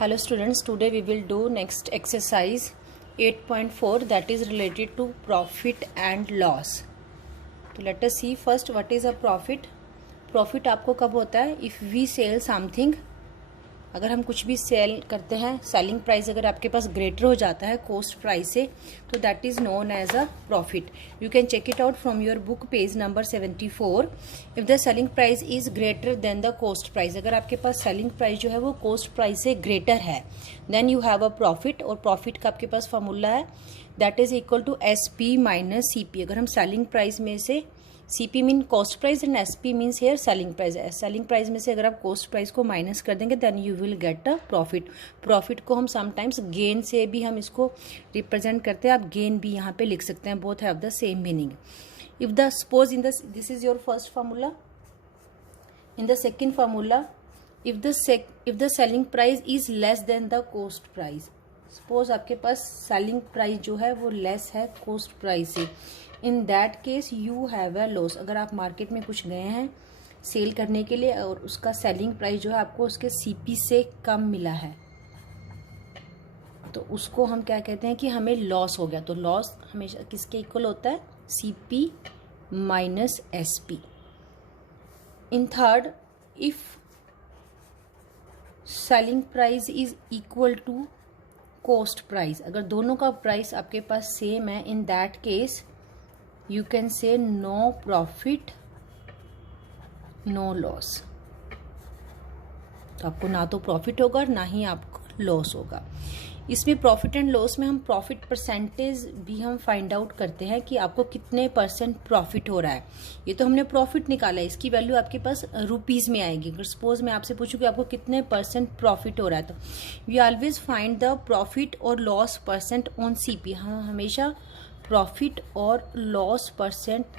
Hello students, today we will do next exercise 8.4 that is related to profit and loss. So let us see first what is a profit. Profit आपको कब होता है? If we sell something, अगर हम कुछ भी cell करते हैं, सेलिंग प्राइस अगर आपके पास ग्रेटर हो जाता है कॉस्ट प्राइस से, तो that is known as a profit. You can check it out from your book page number 74. If the selling price is greater than the cost price, अगर आपके पास सेलिंग प्राइस जो है वो कॉस्ट प्राइस से greater है, then you have a profit. और profit का आपके पास फॉर्मूला है that is equal to SP minus CP. अगर हम सेलिंग प्राइस में से CP mean cost price and SP means here selling price. Selling price में से अगर आप कॉस्ट प्राइस को माइनस कर देंगे then you will get a profit. Profit को हम समटाइम्स गेन से भी हम इसको रिप्रेजेंट करते हैं. आप गेन भी यहाँ पे लिख सकते हैं. Both have the same meaning. If the suppose in this is your first formula. In the second formula, if the selling price is less than the cost price. Suppose आपके पास सेलिंग प्राइस जो है वो less है cost price से, इन that case you have a loss. अगर आप market में कुछ गए हैं सेल करने के लिए और उसका सेलिंग प्राइस जो है आपको उसके CP से कम मिला है, तो उसको हम क्या कहते हैं कि हमें लॉस हो गया. तो लॉस हमेशा किसके इक्वल होता है? CP minus SP. In third, if selling price is equal to cost price, अगर दोनों का प्राइस आपके पास सेम है, in that case you can say no profit no loss. तो आपको ना तो प्रॉफिट होगा ना ही आपको लॉस होगा. इसमें प्रॉफिट एंड लॉस में हम प्रॉफिट परसेंटेज भी हम फाइंड आउट करते हैं कि आपको कितने % प्रॉफिट हो रहा है. ये तो हमने प्रॉफिट निकाला है, इसकी वैल्यू आपके पास रुपीज़ में आएगी. अगर सपोज मैं आपसे पूछूं कि आपको कितने % प्रॉफिट हो रहा है, तो we always find the profit और लॉस % ऑन CP. हम हमेशा प्रॉफिट और लॉस %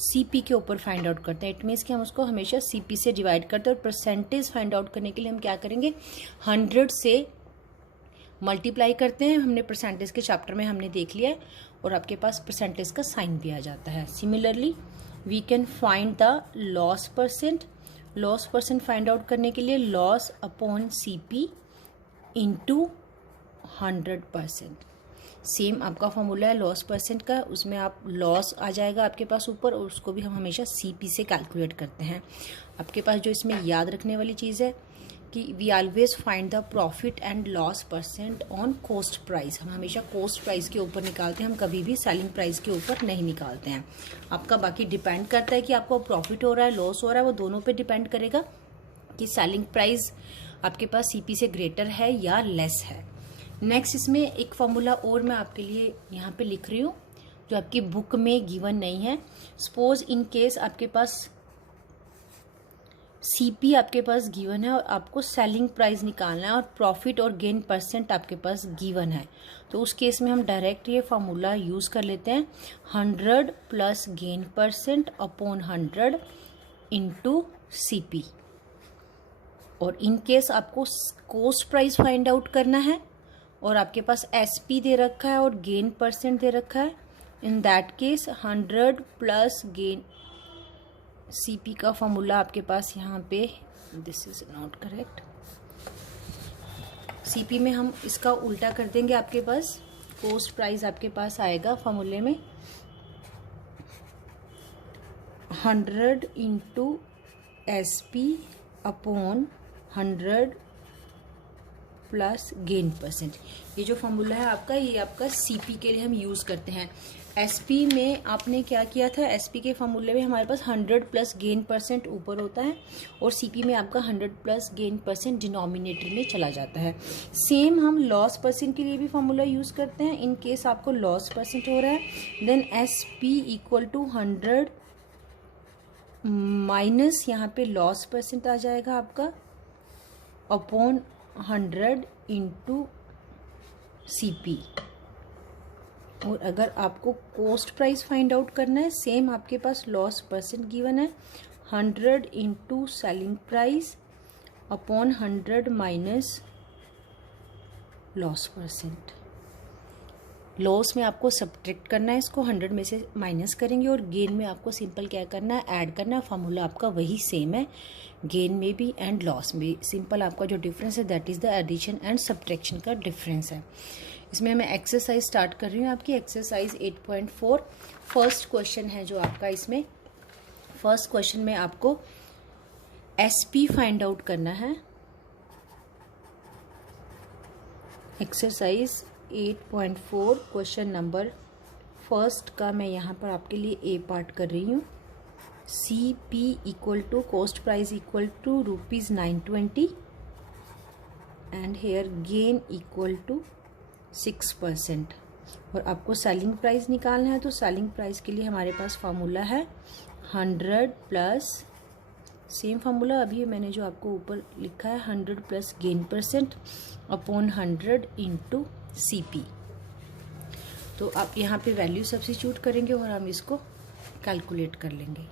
CP के ऊपर फाइंड आउट करते हैं. इट मीन्स कि हम उसको हमेशा CP से डिवाइड करते हैं. और परसेंटेज फाइंड आउट करने के लिए हम क्या करेंगे? 100 से मल्टीप्लाई करते हैं. हमने परसेंटेज के चैप्टर में हमने देख लिया है, और आपके पास परसेंटेज का साइन भी आ जाता है. Similarly we can find the loss %. Loss % find out करने के लिए loss upon CP into 100%. Same आपका फॉर्मूला है लॉस % का, उसमें आप लॉस आ जाएगा आपके पास ऊपर, और उसको भी हम हमेशा CP से कैलकुलेट करते हैं. आपके पास जो इसमें याद रखने वाली चीज़ है कि we always find the profit and loss % on cost price. हम हमेशा कॉस्ट प्राइस के ऊपर निकालते हैं, हम कभी भी सेलिंग प्राइस के ऊपर नहीं निकालते हैं. आपका बाकी डिपेंड करता है कि आपको प्रॉफिट हो रहा है लॉस हो रहा है, वो दोनों पे डिपेंड करेगा कि सेलिंग प्राइस आपके पास CP से ग्रेटर है या लेस है. नेक्स्ट इसमें एक फॉर्मूला और मैं आपके लिए यहाँ पे लिख रही हूँ जो आपकी बुक में गिवन नहीं है. सपोज इन केस आपके पास CP आपके पास गिवन है और आपको सेलिंग प्राइस निकालना है और प्रॉफिट और गेन % आपके पास गिवन है, तो उस केस में हम डायरेक्ट ये फॉर्मूला यूज़ कर लेते हैं. 100 plus gain % upon 100 into CP. और इन केस आपको कॉस्ट प्राइस फाइंड आउट करना है और आपके पास SP दे रखा है और गेन % दे रखा है, in that case 100 plus gain CP का फॉर्मूला आपके पास यहाँ पे, this is not correct. CP में हम इसका उल्टा कर देंगे. आपके पास कॉस्ट प्राइस आपके पास आएगा फॉर्मूले में 100 into SP upon 100 plus gain %. ये जो फॉर्मूला है आपका, ये आपका CP के लिए हम यूज़ करते हैं. SP में आपने क्या किया था? SP के फॉर्मूले में हमारे पास 100 प्लस गेन % ऊपर होता है और CP में आपका 100 प्लस गेन % डिनोमिनेटर में चला जाता है. सेम हम लॉस % के लिए भी फॉर्मूला यूज़ करते हैं. इन केस आपको लॉस % हो रहा है, then SP equal to 100 minus यहाँ पे लॉस % आ जाएगा आपका अपॉन 100 इंटू CP. और अगर आपको कॉस्ट प्राइस फाइंड आउट करना है, सेम आपके पास लॉस % गिवन है 100 into selling price upon 100 minus loss %. Loss में आपको सब्ट्रैक्ट करना है, इसको 100 में से माइनस करेंगे, और गेन में आपको सिंपल क्या करना है, ऐड करना है। फार्मूला आपका वही सेम है गेन में भी एंड लॉस में भी। सिंपल आपका जो डिफरेंस है that is the addition and subtraction का डिफरेंस है। इसमें मैं एक्सरसाइज स्टार्ट कर रही हूँ आपकी, एक्सरसाइज 8.4 फर्स्ट क्वेश्चन है जो आपका। इसमें फर्स्ट क्वेश्चन में आपको SP फाइंड आउट करना है। एक्सरसाइज 8.4 क्वेश्चन नंबर फर्स्ट का मैं यहाँ पर आपके लिए ए पार्ट कर रही हूँ। CP equal to cost price equal to ₹920 and here gain equal to 6%। और आपको सेलिंग प्राइस निकालना है, तो सेलिंग प्राइस के लिए हमारे पास फार्मूला है 100 प्लस, सेम फार्मूला अभी मैंने जो आपको ऊपर लिखा है, 100 plus gain percent upon 100 into CP। तो आप यहाँ पे वैल्यू सब्स्टिट्यूट करेंगे और हम इसको कैलकुलेट कर लेंगे।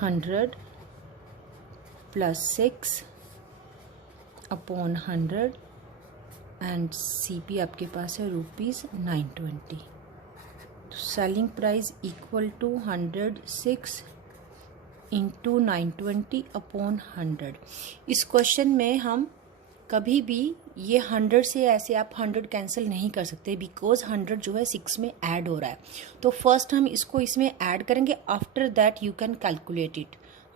100 प्लस 6 अपॉन 100 एंड CP आपके पास है ₹920। तो selling price equal to 106 into 920 upon 100। इस क्वेश्चन में हम कभी भी ये 100 से ऐसे आप 100 कैंसिल नहीं कर सकते, बिकॉज 100 जो है 6 में ऐड हो रहा है। तो फर्स्ट हम इसको इसमें ऐड करेंगे, after that you can calculate it.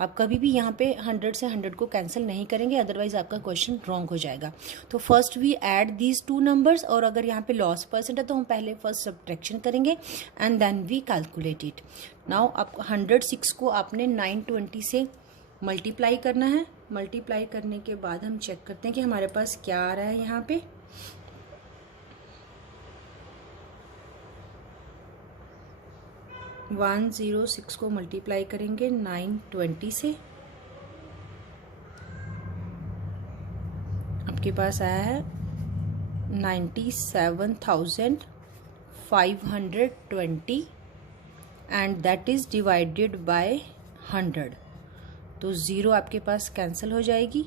आप कभी भी यहाँ पे 100 से 100 को कैंसिल नहीं करेंगे, अदरवाइज आपका क्वेश्चन रॉन्ग हो जाएगा। तो first we add these two numbers, और अगर यहाँ पे लॉस परसेंट है तो हम पहले फर्स्ट सब्ट्रैक्शन करेंगे and then we calculate it. Now आप 106 को आपने 920 से मल्टीप्लाई करना है। मल्टीप्लाई करने के बाद हम चेक करते हैं कि हमारे पास क्या आ रहा है। यहाँ पे 106 को मल्टीप्लाई करेंगे 920 से, आपके पास आया है 97,520 and that is divided by 100। तो 0 आपके पास कैंसिल हो जाएगी।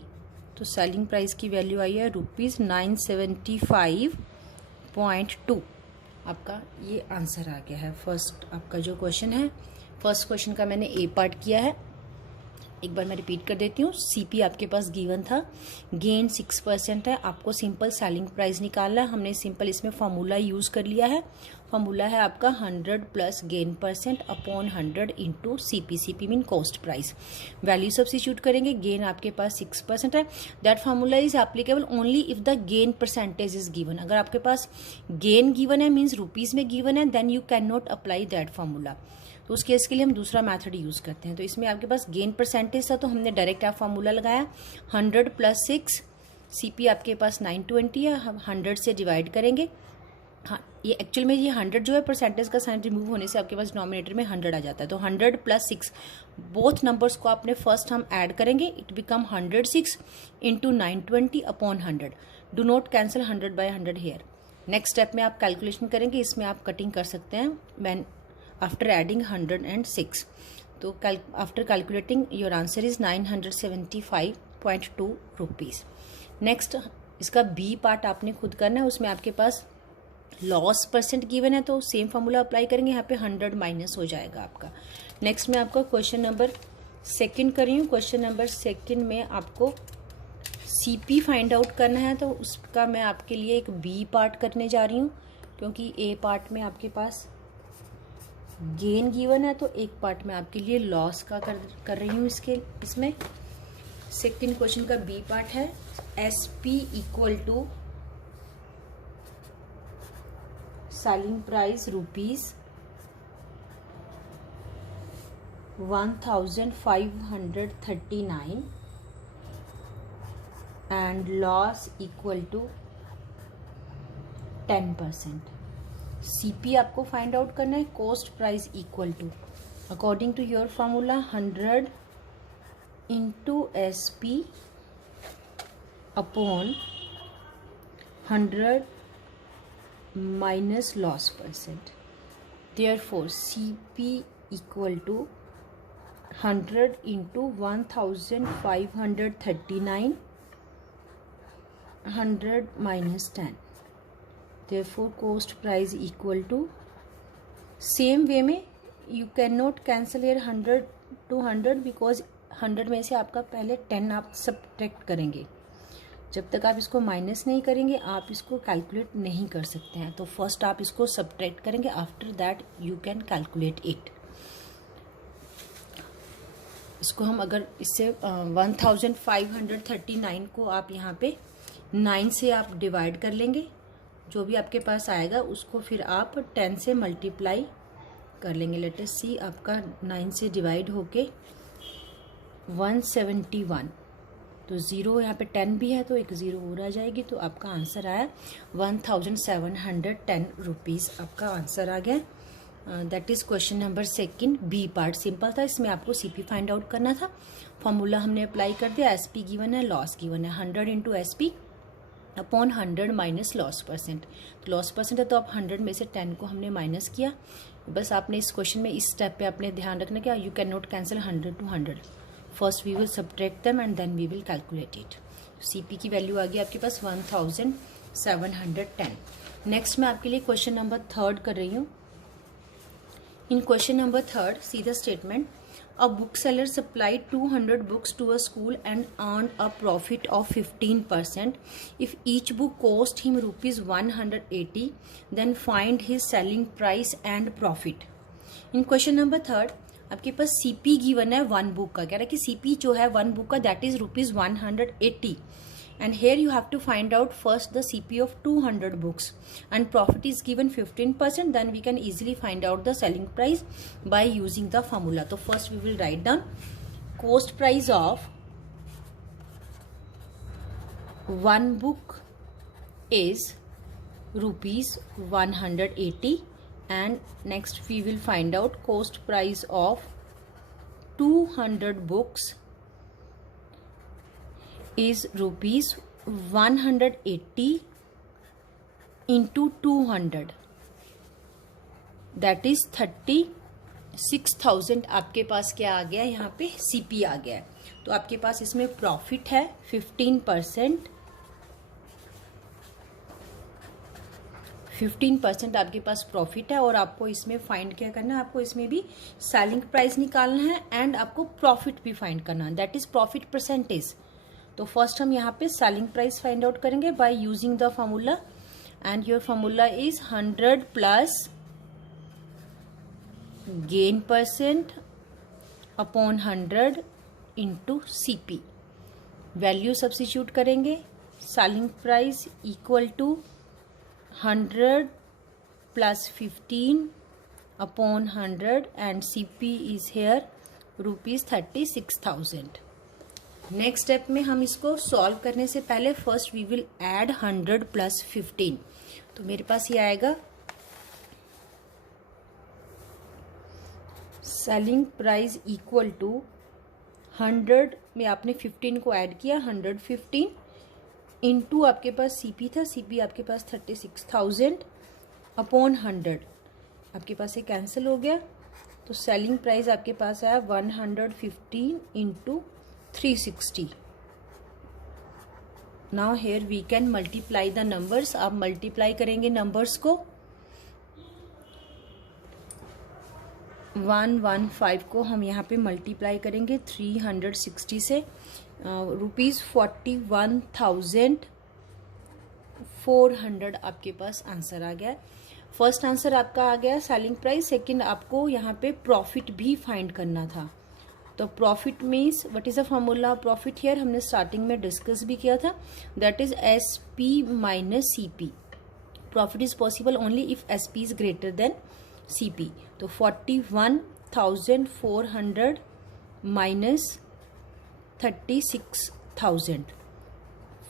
तो सेलिंग प्राइस की वैल्यू आई है ₹975.2। आपका ये आंसर आ गया है। फर्स्ट आपका जो क्वेश्चन है, फर्स्ट क्वेश्चन का मैंने ए पार्ट किया है। एक बार मैं रिपीट कर देती हूँ। CP आपके पास गिवन था, गेन 6% है, आपको सिंपल सेलिंग प्राइस निकालना है। हमने सिंपल इसमें फार्मूला यूज़ कर लिया है। फार्मूला है आपका 100 plus gain percent upon 100 into CP। CP mean cost price. Value substitute करेंगे, गेन आपके पास 6% है। That formula is applicable only if the gain percentage is given. अगर आपके पास गेन गिवन है, मीन्स रुपीज़ में गिवन है, then you can not apply that formula. तो उस केस के लिए हम दूसरा मेथड यूज़ करते हैं। तो इसमें आपके पास गेन परसेंटेज था, तो हमने डायरेक्ट आप फार्मूला लगाया 100 प्लस 6, CP आपके पास 920 है, हम 100 से डिवाइड करेंगे। हाँ, ये एक्चुअल में ये 100 जो है परसेंटेज का साइन रिमूव होने से आपके पास डिनोमिनेटर में 100 आ जाता है। तो 100 प्लस 6 बोथ नंबर्स को आपने फर्स्ट हम ऐड करेंगे, it become 106 into 920 upon 100। Do not cancel 100 by 100 here. Next step में आप कैलकुलेशन करेंगे, इसमें आप कटिंग कर सकते हैं वैन आफ्टर एडिंग 106। तो after calculating your answer is 975.2 rupees. Next इसका बी पार्ट आपने खुद करना है। उसमें आपके पास लॉस परसेंट गिवन है, तो सेम फार्मूला अप्लाई करेंगे। यहाँ पे 100 माइनस हो जाएगा आपका। नेक्स्ट में आपका क्वेश्चन नंबर सेकंड कर रही हूँ। क्वेश्चन नंबर सेकंड में आपको CP फाइंड आउट करना है, तो उसका मैं आपके लिए एक बी पार्ट करने जा रही हूँ, क्योंकि ए पार्ट में आपके पास गेन गिवन है, तो एक पार्ट में आपके लिए लॉस का कर रही हूँ। इसमें सेकंड क्वेश्चन का बी पार्ट है SP equal to selling price ₹1,539 and loss equal to 10%। CP आपको फाइंड आउट करना है, cost price equal to according to your formula 100 into SP upon 100 minus loss percent. Therefore, CP equal to 100 into 1,539 100 minus 10. Therefore cost price equal to, same way में you cannot cancel here 100 to 100 because 100 में से आपका पहले 10 आप subtract करेंगे. जब तक आप इसको माइनस नहीं करेंगे आप इसको कैलकुलेट नहीं कर सकते हैं. तो फर्स्ट आप इसको सब्ट्रैक्ट करेंगे, after that you can calculate it. इसको हम अगर इससे 1539 को आप यहाँ पे 9 से आप डिवाइड कर लेंगे, जो भी आपके पास आएगा उसको फिर आप 10 से मल्टीप्लाई कर लेंगे. लेट अस सी, आपका 9 से डिवाइड होके 171, तो ज़ीरो यहाँ पे 10 भी है तो एक ज़ीरो और आ जाएगी. तो आपका आंसर आया 1710 रुपीज़ आपका आंसर आ गया. That is question number second, B part. Simple था, इसमें आपको सीपी फाइंड आउट करना था. फॉर्मूला हमने अप्लाई कर दिया. एसपी गिवन है, लॉस गिवन है. 100 into SP upon 100 minus loss percent. तो लॉस परसेंट है तो आप 100 में से 10 को हमने माइनस किया. बस आपने इस क्वेश्चन में इस स्टेप पे आपने ध्यान रखना कि you can not cancel 100 to 100. First we will subtract them and then we will calculate it. CP की वैल्यू आ गई आपके पास 1710. नेक्स्ट मैं आपके लिए क्वेश्चन नंबर थर्ड कर रही हूँ. In question number third, see the statement. A bookseller supplied 200 books to a school and earned a profit of 15%. If each book cost him rupees 180, then find his selling price and profit. In question number third, आपके पास CP given है 1 book का. कह रहा है कि CP जो है 1 बुक का that is rupees 180. And here you have to find out first the CP of 200 books and profit is given 15%. Then we can easily find out the selling price by using the formula. So first we will write down cost price of 1 book is rupees 180 and next we will find out cost price of 200 books is rupees 180 into 200 that is 36,000. आपके पास क्या आ गया, यहाँ पे CP आ गया है. तो आपके पास इसमें प्रॉफिट है 15%. 15% आपके पास प्रॉफिट है और आपको इसमें फाइंड क्या करना है, आपको इसमें भी सेलिंग प्राइस निकालना है एंड आपको प्रॉफिट भी फाइंड करना है, दैट इज प्रॉफिट परसेंटेज. तो फर्स्ट हम यहाँ पे सेलिंग प्राइस फाइंड आउट करेंगे by using the formula and your formula is 100 plus gain percent upon 100 into CP. Value substitute करेंगे. Selling price equal to 100 plus 15 upon 100 and CP is here rupees 36,000. Next step में हम इसको solve करने से पहले first we will add 100 plus 15. तो मेरे पास ये आएगा सेलिंग प्राइस इक्वल टू 100 में आपने 15 को ऐड किया, 115 इंटू आपके पास CP था, CP आपके पास 36,000 अपॉन 100. आपके पास ये कैंसिल हो गया. तो सेलिंग प्राइस आपके पास आया 115 into 360. Now here we can multiply the numbers. आप मल्टीप्लाई करेंगे नंबर्स को. 115 को हम यहाँ पे मल्टीप्लाई करेंगे 360 से. रुपीज 41,400 आपके पास आंसर आ गया. फर्स्ट आंसर आपका आ गया सेलिंग प्राइस. सेकंड आपको यहाँ पे प्रॉफिट भी फाइंड करना था. तो profit means what is the formula profit here, हमने स्टार्टिंग में डिस्कस भी किया था, that is SP minus CP. Profit is possible only if SP is greater then CP. तो 41,400 माइनस 36,000,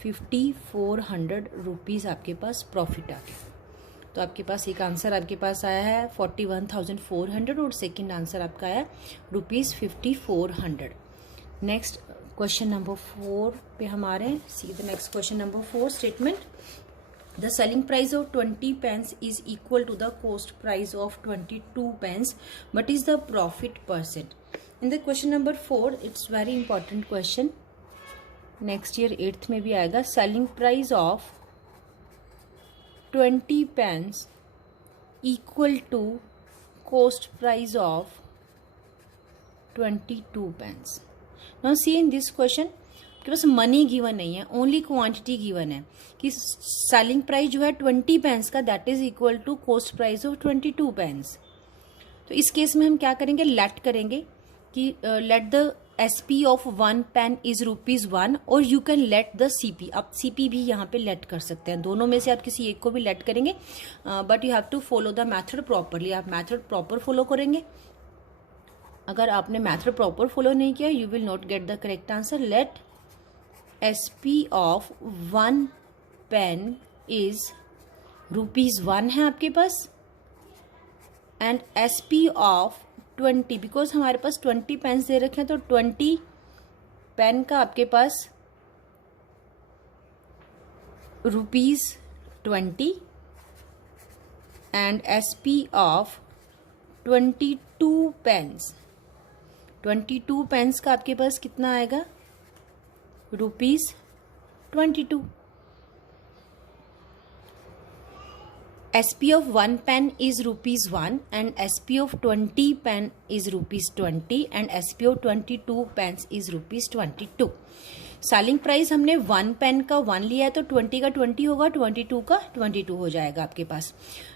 5,400 रुपीज आपके पास प्रॉफिट आ गया. तो आपके पास एक आंसर आपके पास आया है 41,400 और सेकंड आंसर आपका आया रुपीज 5,400. नेक्स्ट क्वेश्चन नंबर 4 पे हम आ रहे हैं. See the next question number 4 statement. The selling price of 20 pence is equal to the cost price of 22 pence. What is the profit percent? In the question number 4, it's very important question. Next year 8th में भी आएगा। Selling price of 20 pence equal to cost price of 22 pence। Now see in this question आपके पास money given नहीं है, only quantity given है कि selling price जो है 20 pence का that is equal to cost price of 22 pence। तो इस केस में हम क्या करेंगे, लेट करेंगे कि let the SP of 1 pen is ₹1 और you can let the CP। आप CP भी यहाँ पे लेट कर सकते हैं, दोनों में से आप किसी एक को भी लेट करेंगे, but you have to follow the method properly. आप मेथड प्रॉपर फॉलो करेंगे। अगर आपने मेथड प्रॉपर फॉलो नहीं किया you will not get the correct answer. Let SP of 1 pen is ₹1 है आपके पास, एंड SP ऑफ 20, बिकॉज हमारे पास 20 पेन्स दे रखे हैं तो 20 पेन का आपके पास ₹20 and SP of 22 pence, 22 pence का आपके पास कितना आएगा, ₹22। SP of 1 pen is ₹1 and SP of 20 pen is ₹20 and SP of 22 pens is ₹22। Selling price हमने 1 पेन का 1 लिया है तो 20 का 20 होगा, 22 का 22 हो जाएगा आपके पास।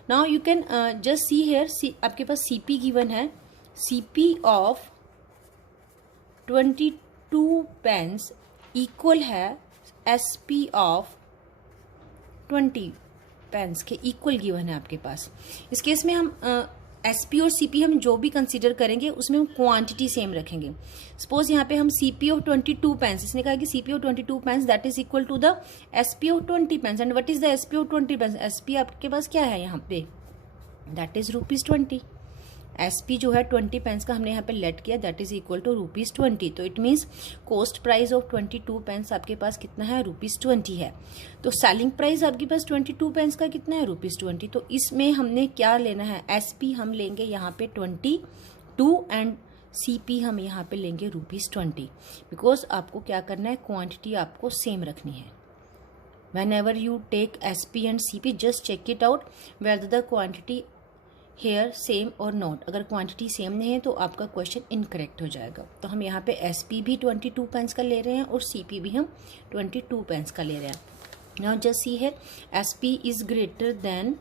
Now you can just see here, आपके पास CP गिवन है। CP ऑफ 22 पेन्स इक्वल है SP ऑफ 20 पेन्स के इक्वल गिवन है आपके पास। इस केस में हम SP और CP हम जो भी कंसीडर करेंगे उसमें हम क्वांटिटी सेम रखेंगे। सपोज यहाँ पे हम CP ऑफ 22 पेन्स, इसने कहा कि CP of 22 pence that is equal to the SP of 20 pence and what is the SP of 20 pence. SP आपके पास क्या है यहाँ पे, दैट इज ₹20। SP जो है 20 पेन्स का हमने यहाँ पे लेट किया, दैट इज इक्वल टू ₹20। तो it means cost price of 22 pence आपके पास कितना है, ₹20 है। तो सेलिंग प्राइस आपके पास 22 पेन्स का कितना है, ₹20। तो इसमें हमने क्या लेना है, SP हम लेंगे यहाँ पे 22 एंड CP हम यहाँ पे लेंगे ₹20, बिकॉज आपको क्या करना है, क्वांटिटी आपको सेम रखनी है। whenever you take SP and CP just check it out whether the quantity here same और नॉट। अगर क्वांटिटी सेम नहीं है तो आपका क्वेश्चन इनकरेक्ट हो जाएगा। तो हम यहाँ पे SP भी 22 पेन्स का ले रहे हैं और CP भी हम 22 पेन्स का ले रहे हैं। Now just see here, SP is greater then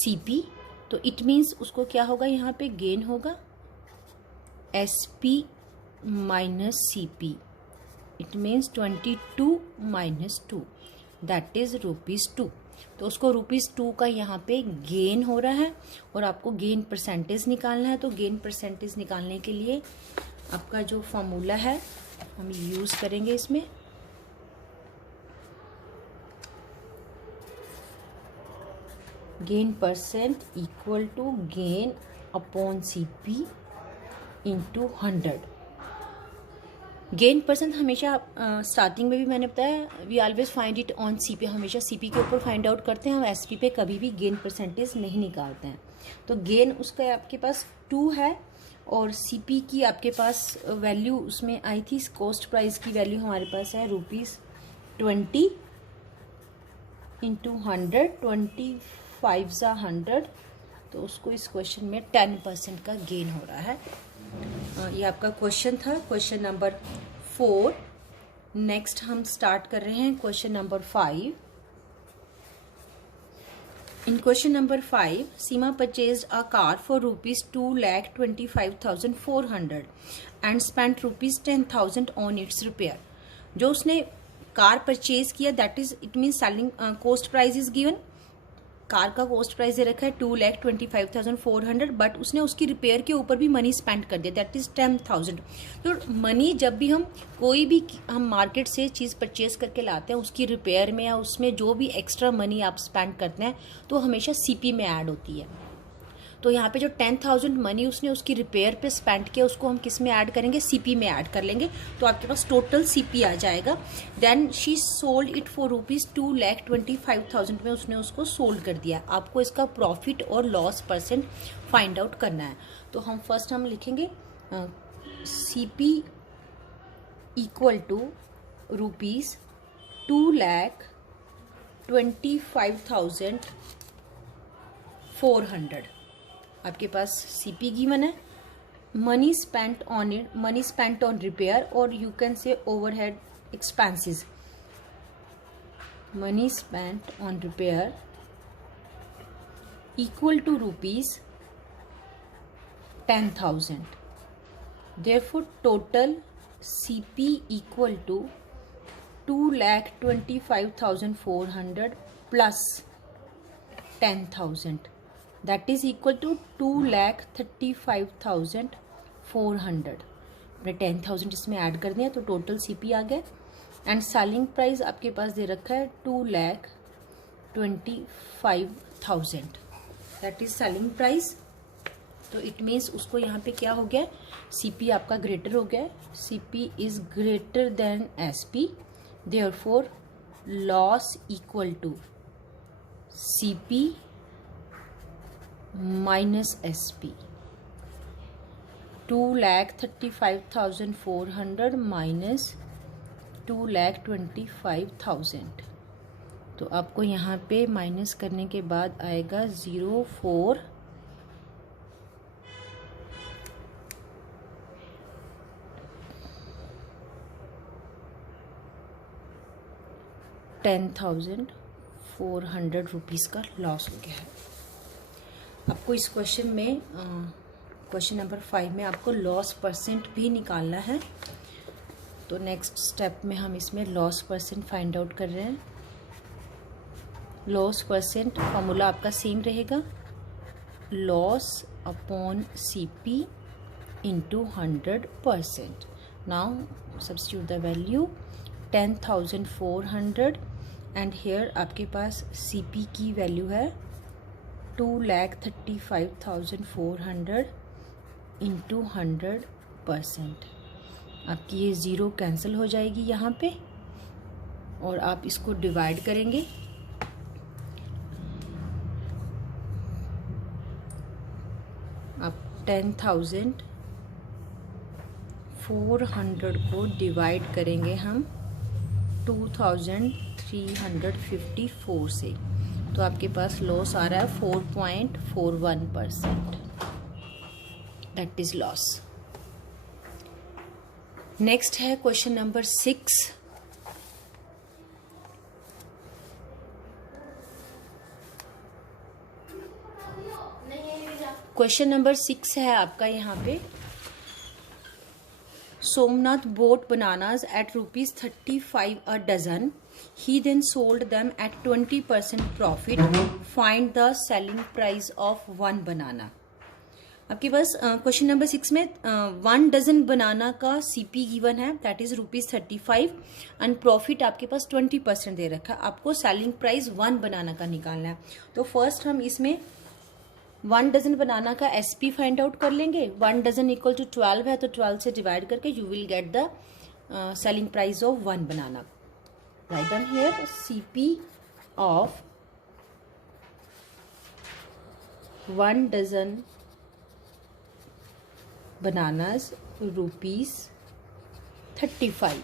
CP, तो इट मीन्स उसको क्या होगा, यहाँ पे गेन होगा SP minus CP। It means 22 minus 2 that is ₹2। तो उसको ₹2 का यहाँ पे गेन हो रहा है और आपको गेन परसेंटेज निकालना है। तो गेन परसेंटेज निकालने के लिए आपका जो फॉर्मूला है हम यूज करेंगे इसमें। Gain percent equal to gain upon CP into 100। Gain percent हमेशा स्टार्टिंग में भी मैंने बताया we always find it on CP, हमेशा CP के ऊपर फाइंड आउट करते हैं, हम SP पे कभी भी गेन परसेंटेज नहीं निकालते हैं। तो गेन उसका आपके पास 2 है और CP की आपके पास वैल्यू उसमें आई थी, कॉस्ट प्राइस की वैल्यू हमारे पास है ₹20 इंटू 100, 25 = 100। तो उसको इस क्वेश्चन में 10% का गेन हो रहा है। ये आपका क्वेश्चन था, क्वेश्चन नंबर 4। नेक्स्ट हम स्टार्ट कर रहे हैं question number 5। In question number 5, Seema purchased a car for ₹2,25,400 and spent ₹10,000 on it's repair. जो उसने कार परचेज किया that is it mean selling cost price is given. Car का cost price दे रखा है 2,25,400, बट उसने उसकी रिपेयर के ऊपर भी मनी स्पेंड कर दिया दैट इज 10,000। तो मनी जब भी हम कोई भी हम मार्केट से चीज़ परचेज करके लाते हैं उसकी रिपेयर में या उसमें जो भी एक्स्ट्रा मनी आप स्पेंड करते हैं तो हमेशा CP में ऐड होती है। तो यहाँ पे जो 10,000 मनी उसने उसकी रिपेयर पे स्पेंड किया उसको हम किस में ऐड करेंगे, CP में ऐड कर लेंगे। तो आपके पास टोटल CP आ जाएगा। Then she sold it for ₹2,25,000 में उसने उसको सोल्ड कर दिया। आपको इसका प्रॉफिट और लॉस परसेंट फाइंड आउट करना है। तो हम फर्स्ट हम लिखेंगे CP इक्वल टू ₹2,25,400। आपके पास CP गिवन है, money spent on it, money spent on repair, और you can say overhead expenses. Money spent on repair equal to ₹10,000. Therefore, total CP equal to 2,25,400 plus 10,000. That is equal to 2,35,400. हमने 10,000 इसमें add कर दिया तो total CP आ गया। And selling price आपके पास दे रखा है 2,25,000। That is selling price. तो इट मीन्स उसको यहाँ पे क्या हो गया, CP आपका ग्रेटर हो गया। CP is greater than SP, therefore loss equal to CP minus SP। 2,35,400 minus 2,25,000। तो आपको यहाँ पे माइनस करने के बाद आएगा 0,4 10,400 रुपीज़ का लॉस हो गया है। आपको इस क्वेश्चन में क्वेश्चन नंबर 5 में आपको लॉस परसेंट भी निकालना है। तो नेक्स्ट स्टेप में हम इसमें लॉस परसेंट फाइंड आउट कर रहे हैं। लॉस परसेंट फॉर्मूला आपका सेम रहेगा, loss upon CP into 100%। Now substitute the value 10,400 and here आपके पास CP की वैल्यू है 2,35,400 इंटू 100%। आपकी ये ज़ीरो कैंसिल हो जाएगी यहाँ पे और आप इसको डिवाइड करेंगे। आप 10,400 को डिवाइड करेंगे हम 2,354 से, तो आपके पास लॉस आ रहा है 4.41%। That is loss. नेक्स्ट है क्वेश्चन नंबर 6। क्वेश्चन नंबर 6 है आपका यहाँ पे, Somnath bought bananas at ₹35 a dozen. He then sold them at 20% profit. Find the selling price of one banana. आपके पास क्वेश्चन नंबर 6 में 1 डजन बनाना का CP गिवन है, that is ₹35 and profit आपके पास 20% दे रखा है। आपको सेलिंग प्राइस 1 बनाना का निकालना है। तो फर्स्ट हम इसमें 1 डजन बनाना का SP फाइंड आउट कर लेंगे। 1 डजन इक्वल टू 12 है, तो 12 से डिवाइड करके you will get the selling price of 1 banana. Right down here CP of 1 dozen bananas ₹35।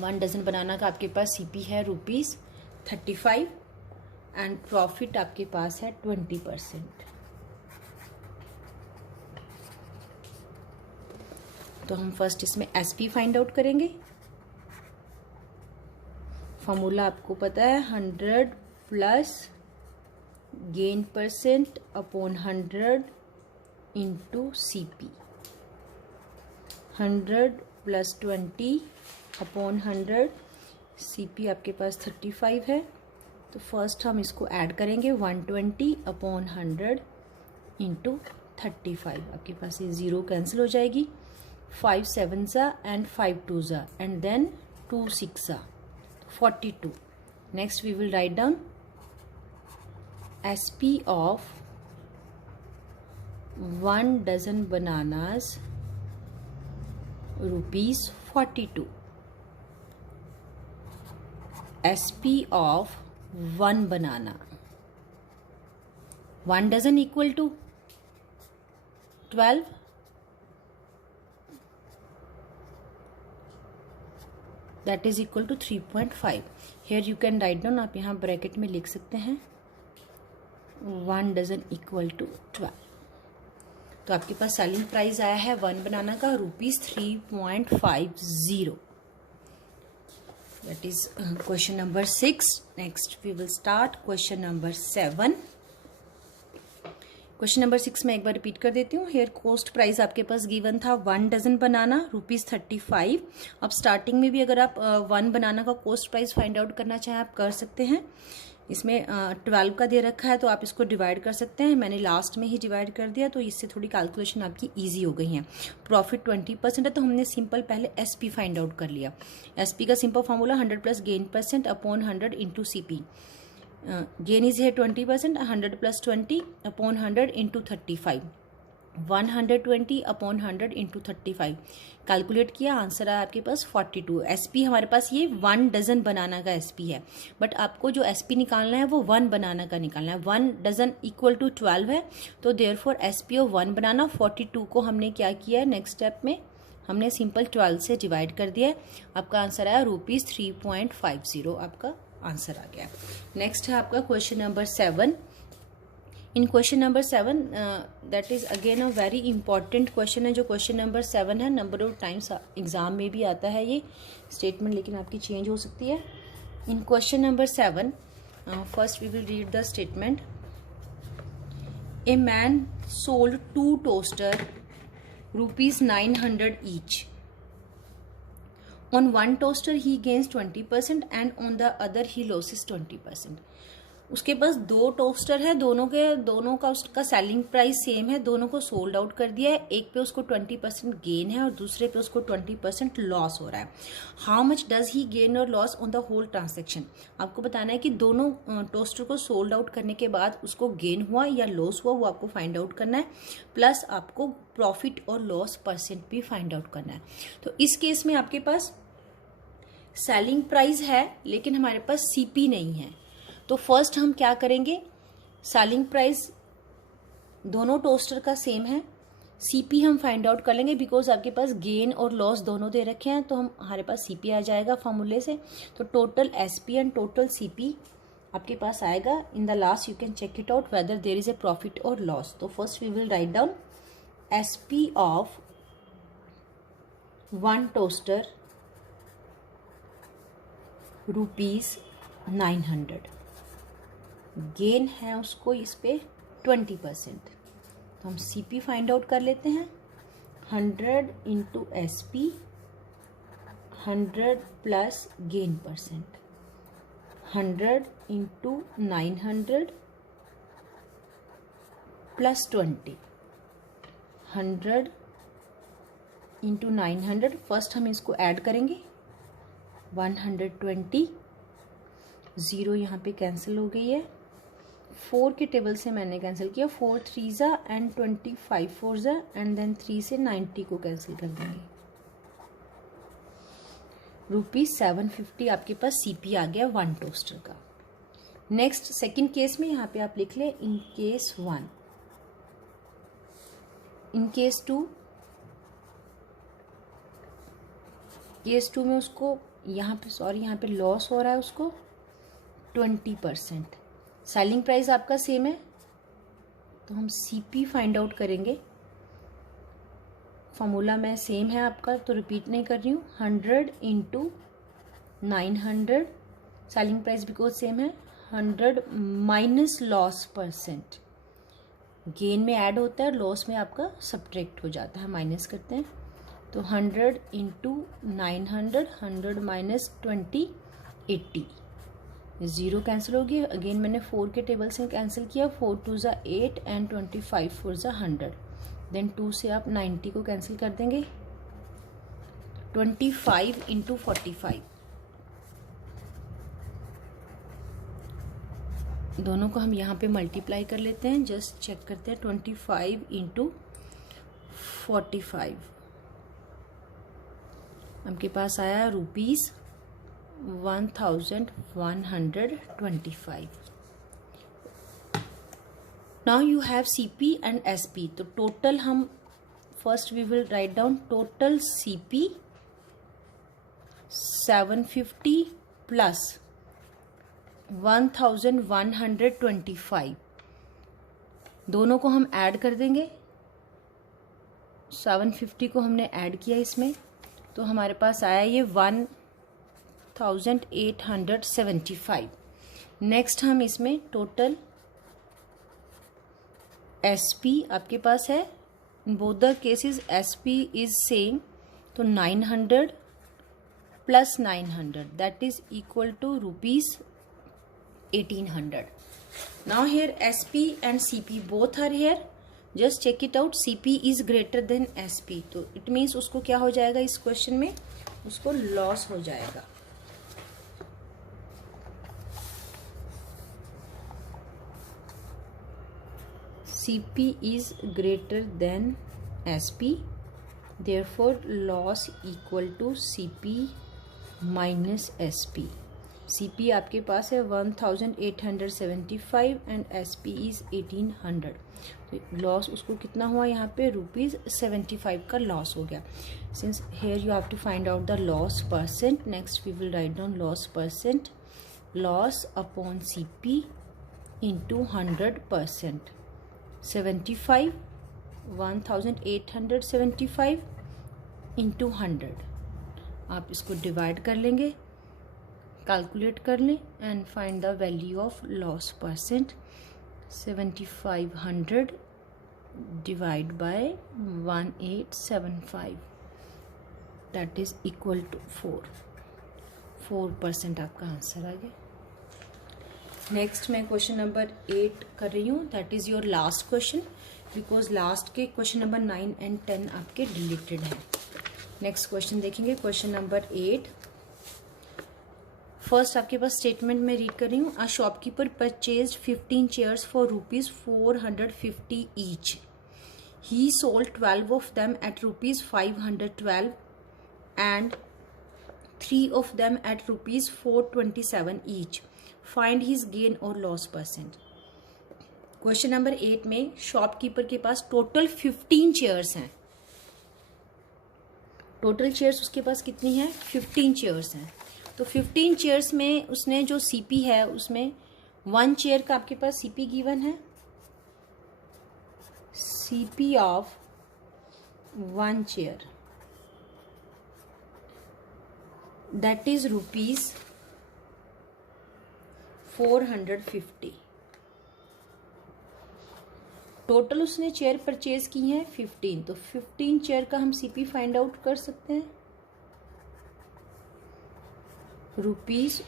1 dozen banana का आपके पास CP है ₹35 एंड प्रॉफिट आपके पास है 20%। तो हम फर्स्ट इसमें SP फाइंड आउट करेंगे। फॉर्मूला आपको पता है 100 plus gain percent upon 100 into CP। 100 plus 20 upon 100, CP आपके पास 35 है। तो फर्स्ट हम इसको ऐड करेंगे 120 अपॉन 100 इंटू 35। आपके पास ये ज़ीरो कैंसिल हो जाएगी। 5 7s and 5 2s and then 2 6 42। Next we will write down SP of 1 dozen bananas ₹42। SP of 1 banana, 1 dozen equal to 12, that is equal to 3.5. Here you can write down, आप यहाँ bracket में लिख सकते हैं 1 dozen equal to 12. तो आपके पास selling price आया है 1 बनाना का ₹3.50. That is question number 6. Next we will start question number 7. Question number 6 में एक बार रिपीट कर देती हूँ. हेयर कॉस्ट प्राइस आपके पास गिवन था 1 डजन बनाना ₹35. अब स्टार्टिंग में भी अगर आप 1 बनाना का कॉस्ट प्राइस फाइंड आउट करना चाहें आप कर सकते हैं. इसमें 12 का दे रखा है तो आप इसको डिवाइड कर सकते हैं. मैंने लास्ट में ही डिवाइड कर दिया तो इससे थोड़ी कैलकुलेशन आपकी इजी हो गई है. प्रॉफिट 20% है तो हमने सिंपल पहले एसपी फाइंड आउट कर लिया. एसपी का simple formula 100 plus gain percent upon 100 into CP. Gain is है 20%, 100 plus 20 upon 100 into 35. 120 upon 100 into 35 calculate किया, आंसर आया आपके पास 42. एसपी हमारे पास ये 1 डजन बनाना का एसपी है, बट आपको जो एसपी निकालना है वो 1 बनाना का निकालना है. 1 डजन इक्वल टू 12 है तो देयरफॉर एसपी ऑफ 1 बनाना 42 को हमने क्या किया है, नेक्स्ट स्टेप में हमने सिंपल 12 से डिवाइड कर दिया है. आपका आंसर आया ₹3.50. आपका आंसर आ गया. नेक्स्ट है आपका question number 7. In question number 7 that is again a very important question है. जो क्वेश्चन नंबर 7 है नंबर ऑफ टाइम्स एग्जाम में भी आता है ये स्टेटमेंट, लेकिन आपकी चेंज हो सकती है. In question number 7 first we will read the statement. A man sold 2 toaster ₹900 each. On one toaster he gains 20% and on the other he loses 20%. उसके पास 2 टोस्टर है, दोनों का उसका सेलिंग प्राइस सेम है, दोनों को सोल्ड आउट कर दिया है. एक पे उसको 20% गेन है और दूसरे पे उसको 20% लॉस हो रहा है. How much does he gain और loss on the whole transaction. आपको बताना है कि दोनों टोस्टर को सोल्ड आउट करने के बाद उसको गेन हुआ या लॉस हुआ, वो आपको फाइंड आउट करना है. प्लस आपको प्रॉफिट और लॉस परसेंट भी फाइंड आउट करना है. तो इस केस में आपके पास सेलिंग प्राइस है लेकिन हमारे पास सीपी नहीं है. तो फर्स्ट हम क्या करेंगे, सेलिंग प्राइस दोनों टोस्टर का सेम है, सीपी हम फाइंड आउट कर लेंगे बिकॉज आपके पास गेन और लॉस दोनों दे रखे हैं तो हमारे पास सीपी आ जाएगा फॉर्मूले से. तो total SP and total CP आपके पास आएगा. In the last you can check it out whether there is a profit और लॉस. तो first we will write down SP of 1 toaster ₹900. Gain है उसको इस पे 20%. तो हम सीपी फाइंड आउट कर लेते हैं. 100 into SP, 100 plus gain percent, 100 into 900 plus 20, 100 into 900. First हम इसको ऐड करेंगे 120. 0 यहाँ पे कैंसिल हो गई है. 4 के टेबल से मैंने कैंसिल किया. 4 3 एंड 25 4 एंड देन 3 से 90 को कैंसिल कर देंगे. ₹750 आपके पास सीपी आ गया 1 टोस्टर का. नेक्स्ट सेकंड केस में यहाँ पे आप लिख ले in case 1. In case 2, case 2 में उसको यहाँ पे लॉस हो रहा है उसको 20%. सेलिंग प्राइस आपका सेम है तो हम सीपी फाइंड आउट करेंगे. फॉर्मूला में सेम है आपका तो रिपीट नहीं कर रही हूँ. 100 into 900 selling price because same है. 100 माइनस लॉस परसेंट, गेन में ऐड होता है, लॉस में आपका सब्ट्रैक्ट हो जाता है, माइनस करते हैं. तो 100 इंटू 900, 100 माइनस 20, 80. 0 कैंसिल हो गया. अगेन मैंने 4 के टेबल से कैंसिल किया. 4 2 8 एंड 25 4 100. देन 2 से आप 90 को कैंसिल कर देंगे. 25 इंटू 45, दोनों को हम यहाँ पे मल्टीप्लाई कर लेते हैं. जस्ट चेक करते हैं. 25 इंटू 45 आपके पास आया ₹1125. Now you have CP and SP. तो टोटल हम first we will write down total CP 750 plus 1125, दोनों को हम ऐड कर देंगे। 750 को हमने ऐड किया इसमें, तो हमारे पास आया ये 1875। नेक्स्ट हम इसमें टोटल SP आपके पास है, in both the cases SP is same, तो 900 plus 900 that is equal to rupees 1800. Now here SP and CP both are here. Just check it out. CP is greater than SP. तो it means उसको क्या हो जाएगा इस question में, उसको loss हो जाएगा। CP is greater than SP. Therefore loss equal to CP minus SP. CP आपके पास है 1875 एंड SP इज 1800, तो लॉस उसको कितना हुआ यहाँ पे रुपीज 75 का लॉस हो गया। Since here you have to find out the loss percent, next we will write down loss percent, loss upon CP into 100%, 75 1875 into 100, आप इसको डिवाइड कर लेंगे, कैलकुलेट कर लें and find the value of loss percent. 7500 divide by 1875 that is equal to 4% आपका answer आ गया। Next मैं क्वेश्चन नंबर 8 कर रही हूँ, that is your last question, because last के क्वेश्चन नंबर 9 एंड 10 आपके डिलीटेड हैं। नेक्स्ट क्वेश्चन देखेंगे, क्वेश्चन नंबर 8। फर्स्ट आपके पास स्टेटमेंट में रीड कर रही हूँ। A shopkeeper purchase 15 chairs for rupees 450 each. He sold 12 of them at rupees 512 and 3 of them at rupees 427 each. Find his gain और loss percent. Question number 8 में shopkeeper के पास total 15 chairs हैं। Total chairs उसके पास कितनी है, 15 chairs हैं। तो 15 chairs में उसने जो CP है उसमें 1 चेयर का आपके पास CP गिवन है, CP of 1 chair that is rupees 450। Total उसने चेयर परचेज की हैं 15, तो 15 चेयर का हम CP फाइंड आउट कर सकते हैं। रुपीज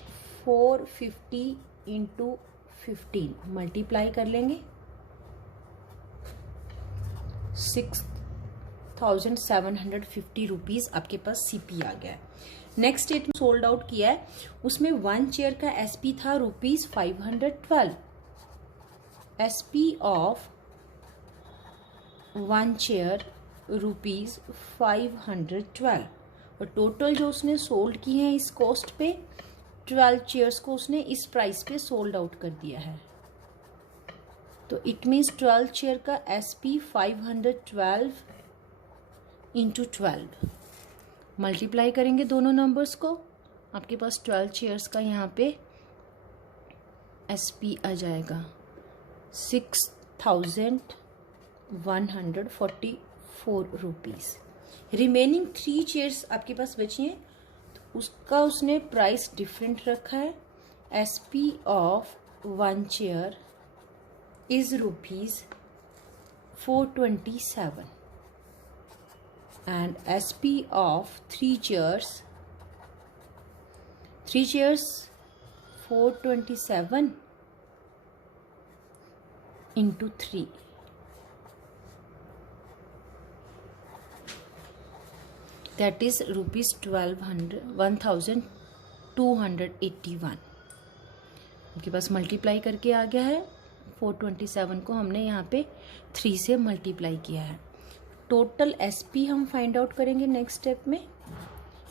450 इंटू 15 मल्टीप्लाई कर लेंगे, 6750 रुपीज आपके पास CP आ गया है। नेक्स्ट डेट में सोल्ड आउट किया है, उसमें 1 चेयर का SP था rupees 512। SP of 1 chair rupees 512, और टोटल जो उसने सोल्ड की है इस कॉस्ट पे 12 चेयर्स को उसने इस प्राइस पे सोल्ड आउट कर दिया है। तो इट मीन्स 12 चेयर का SP 512 इंटू 12 मल्टीप्लाई करेंगे दोनों नंबर्स को, आपके पास 12 चेयर्स का यहाँ पे SP आ जाएगा 6144 रुपीज़। रिमेनिंग 3 चेयर्स आपके पास बची हैं, तो उसका उसने प्राइस डिफरेंट रखा है। SP of 1 chair is rupees 427 and SP of 3 chairs 427 into 3 that is rupees 1281। आपके पास मल्टीप्लाई करके आ गया है, 427 को हमने यहाँ पे 3 से मल्टीप्लाई किया है। टोटल SP हम फाइंड आउट करेंगे नेक्स्ट स्टेप में,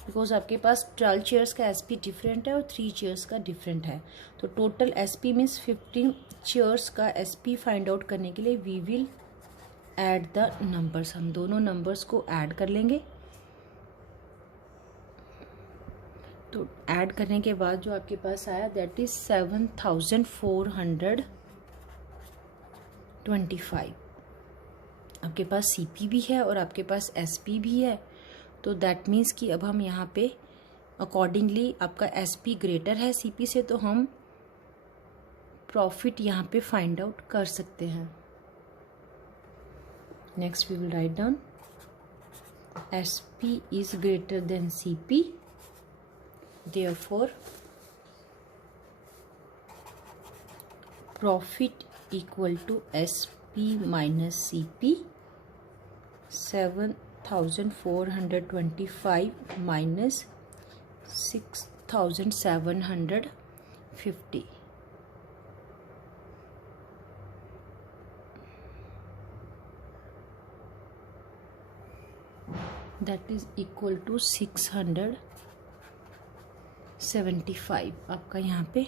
बिकॉज आपके पास 12 चेयर्स का SP डिफरेंट है और 3 चेयर्स का डिफरेंट है। तो टोटल SP मीन्स 15 चेयर्स का SP फाइंड आउट करने के लिए we will add the numbers, हम दोनों नंबर्स को ऐड कर लेंगे। तो ऐड करने के बाद जो आपके पास आया दैट इज 7,425। आपके पास सीपी भी है और आपके पास एसपी भी है, तो दैट मीन्स कि अब हम यहाँ पे अकॉर्डिंगली आपका एसपी ग्रेटर है सीपी से, तो हम प्रॉफिट यहाँ पे फाइंड आउट कर सकते हैं। Next we will write down SP is greater than CP, therefore profit equal to SP minus CP, 7,425 minus 6,750. That is equal to 675 आपका यहाँ पे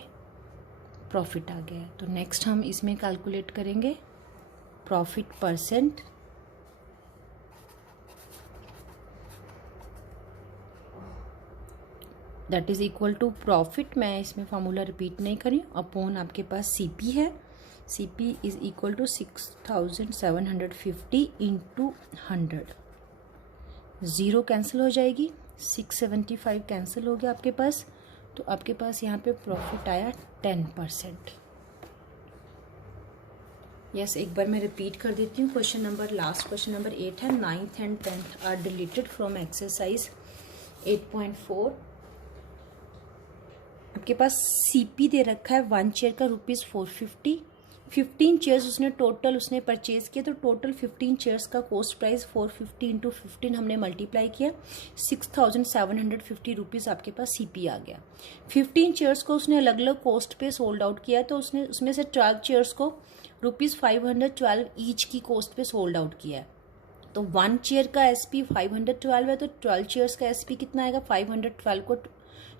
प्रॉफिट आ गया है। तो नेक्स्ट हम इसमें कैलकुलेट करेंगे profit percent. That is equal to profit, मैं इसमें फॉर्मूला रिपीट नहीं करी, अपॉन आपके पास सीपी है, CP is equal to 6,750 into 100। Zero cancel हो जाएगी, 675 कैंसिल हो गया आपके पास, तो आपके पास यहाँ पे प्रॉफिट आया 10%। यस, एक बार मैं रिपीट कर देती हूँ। Question number, last question number 8 है, 9th and 10th are deleted from exercise 8.4। आपके पास सीपी दे रखा है 1 चेयर का ₹450, 15 चेयर्स उसने टोटल उसने परचेज किया, तो टोटल 15 चेयर्स का कॉस्ट प्राइस 450 इंटू 15 हमने मल्टीप्लाई किया, 6,750 रुपीज़ आपके पास सीपी आ गया। 15 चेयर्स को उसने अलग अलग कॉस्ट पे सोल्ड आउट किया, तो उसने उसमें से 12 चेयर्स को ₹512 ईच की कॉस्ट पे सोल्ड आउट किया है। तो 1 चेयर का एसपी 512 है, तो 12 चेयर्स का एसपी कितना आएगा, 512 को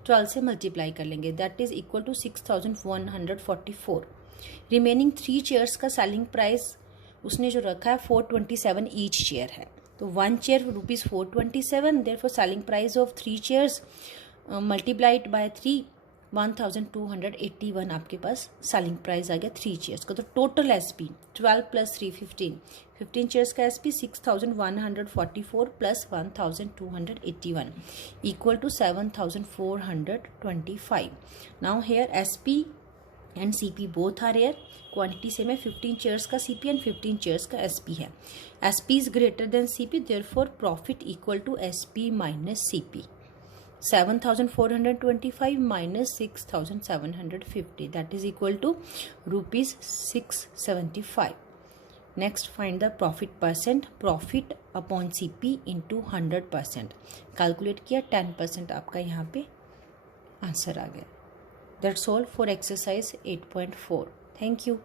12 से मल्टीप्लाई कर लेंगे, that is equal to 6,144। Remaining 3 chairs का सेलिंग प्राइस उसने जो रखा है 427 ईच चेयर है, तो 1 chair ₹427, therefore selling price of 3 chairs multiplied by 3, 1,281 आपके पास सेलिंग प्राइस आ गया 3 चेयर्स का। तो टोटल एसपी 12 प्लस 3 15 चेयर्स का SP 6,144 plus 1,281 equal to 7,425। Now here SP and CP both are here, quantity same है, 15 chairs का सीपी एंड 15 चेयर्स का SP है। SP is greater than CP, therefore profit equal to SP minus CP, 7,425 minus 6,750, that is equal to ₹675. Next, find the profit percent, profit upon CP into 100%। Calculate किया, 10% आपका यहाँ पे answer आ गया। That's all for exercise 8.4. Thank you.